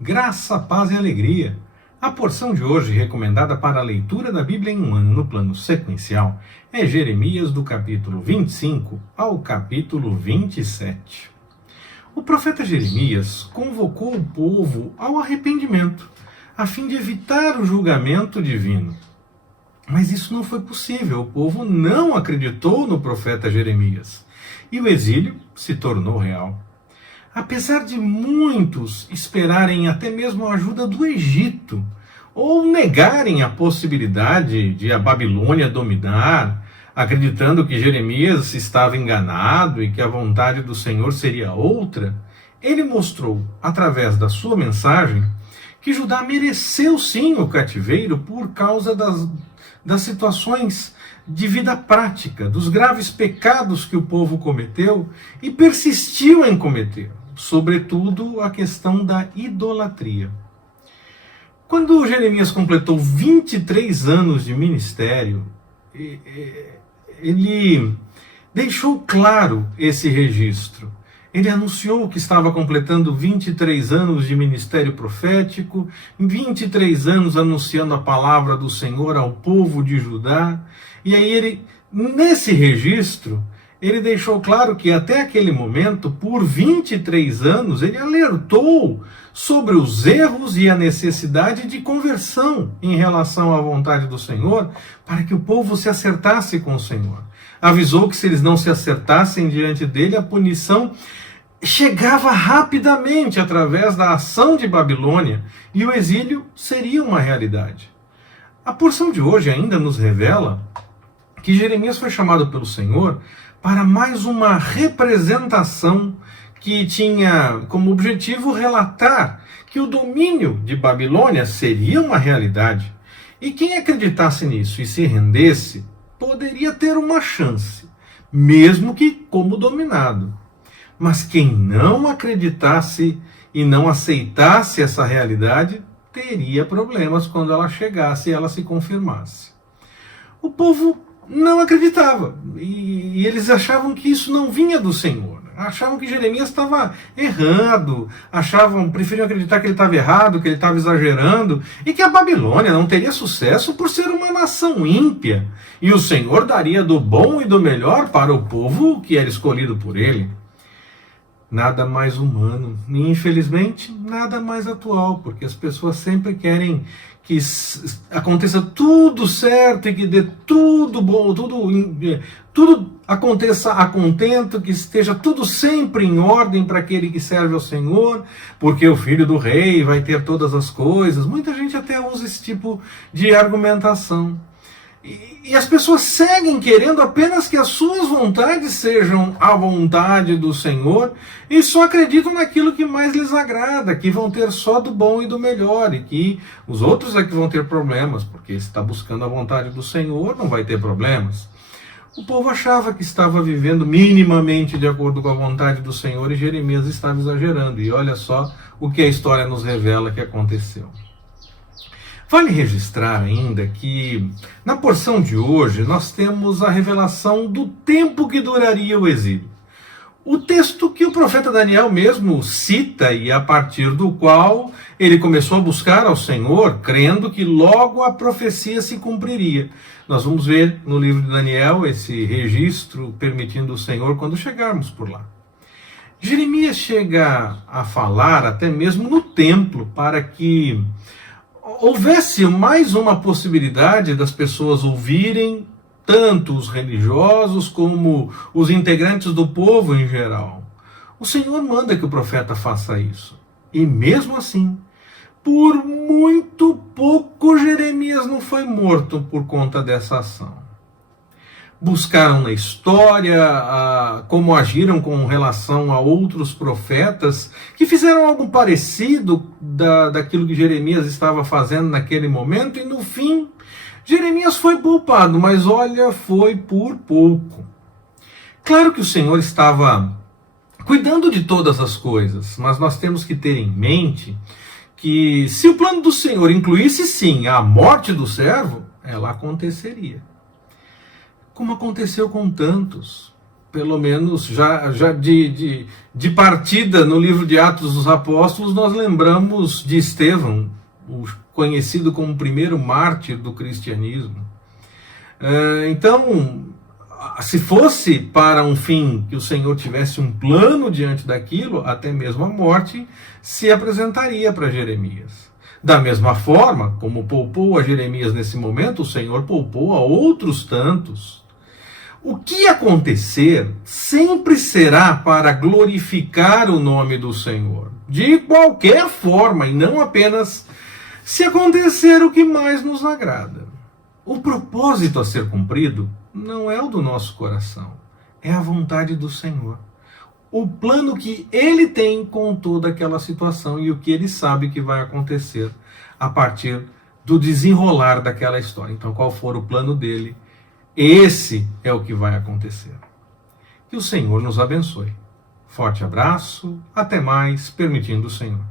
Graça, paz e alegria. A porção de hoje, recomendada para a leitura da Bíblia em um ano no plano sequencial, é Jeremias do capítulo 25 ao capítulo 27. O profeta Jeremias convocou o povo ao arrependimento, a fim de evitar o julgamento divino. Mas isso não foi possível, o povo não acreditou no profeta Jeremias, e o exílio se tornou real. Apesar de muitos esperarem até mesmo a ajuda do Egito, ou negarem a possibilidade de a Babilônia dominar, acreditando que Jeremias estava enganado e que a vontade do Senhor seria outra, ele mostrou, através da sua mensagem, que Judá mereceu sim o cativeiro por causa das situações de vida prática, dos graves pecados que o povo cometeu e persistiu em cometer, sobretudo a questão da idolatria. Quando Jeremias completou 23 anos de ministério, ele deixou claro esse registro. Ele anunciou que estava completando 23 anos de ministério profético, 23 anos anunciando a palavra do Senhor ao povo de Judá. E aí nesse registro, ele deixou claro que até aquele momento, por 23 anos, ele alertou sobre os erros e a necessidade de conversão em relação à vontade do Senhor, para que o povo se acertasse com o Senhor. Avisou que se eles não se acertassem diante dele, a punição chegava rapidamente através da ação de Babilônia e o exílio seria uma realidade. A porção de hoje ainda nos revela que Jeremias foi chamado pelo Senhor para mais uma representação que tinha como objetivo relatar que o domínio de Babilônia seria uma realidade. E quem acreditasse nisso e se rendesse, poderia ter uma chance, mesmo que como dominado. Mas quem não acreditasse e não aceitasse essa realidade, teria problemas quando ela chegasse e ela se confirmasse. O povo não acreditava, e eles achavam que isso não vinha do Senhor. Achavam que Jeremias estava errando, preferiam acreditar que ele estava errado, que ele estava exagerando, e que a Babilônia não teria sucesso por ser uma nação ímpia, e o Senhor daria do bom e do melhor para o povo que era escolhido por ele. Nada mais humano, e infelizmente nada mais atual, porque as pessoas sempre querem que aconteça tudo certo e que dê tudo bom, tudo aconteça a contento, que esteja tudo sempre em ordem para aquele que serve ao Senhor, porque o filho do rei vai ter todas as coisas. Muita gente até usa esse tipo de argumentação. E as pessoas seguem querendo apenas que as suas vontades sejam a vontade do Senhor e só acreditam naquilo que mais lhes agrada, que vão ter só do bom e do melhor, e que os outros é que vão ter problemas, porque se está buscando a vontade do Senhor, não vai ter problemas. O povo achava que estava vivendo minimamente de acordo com a vontade do Senhor e Jeremias estava exagerando. E olha só o que a história nos revela que aconteceu. Vale registrar ainda que, na porção de hoje, nós temos a revelação do tempo que duraria o exílio. O texto que o profeta Daniel mesmo cita e a partir do qual ele começou a buscar ao Senhor, crendo que logo a profecia se cumpriria. Nós vamos ver no livro de Daniel esse registro permitindo o Senhor quando chegarmos por lá. Jeremias chega a falar até mesmo no templo para que houvesse mais uma possibilidade das pessoas ouvirem, tanto os religiosos como os integrantes do povo em geral. O Senhor manda que o profeta faça isso. E mesmo assim, por muito pouco Jeremias não foi morto por conta dessa ação. Buscaram na história como agiram com relação a outros profetas que fizeram algo parecido daquilo que Jeremias estava fazendo naquele momento, e no fim Jeremias foi poupado, mas olha, foi por pouco. Claro que o Senhor estava cuidando de todas as coisas, mas nós temos que ter em mente que se o plano do Senhor incluísse sim a morte do servo, ela aconteceria. Como aconteceu com tantos. pelo menos já de partida no livro de Atos dos Apóstolos, nós lembramos de Estevão, o conhecido como o primeiro mártir do cristianismo. Então, se fosse para um fim que o Senhor tivesse um plano diante daquilo, até mesmo a morte se apresentaria para Jeremias. Da mesma forma, como poupou a Jeremias nesse momento, o Senhor poupou a outros tantos. O que acontecer sempre será para glorificar o nome do Senhor, de qualquer forma, e não apenas se acontecer o que mais nos agrada. O propósito a ser cumprido não é o do nosso coração, é a vontade do Senhor. O plano que Ele tem com toda aquela situação e o que Ele sabe que vai acontecer a partir do desenrolar daquela história. Então, qual for o plano dele, esse é o que vai acontecer. Que o Senhor nos abençoe. Forte abraço, até mais, permitindo o Senhor.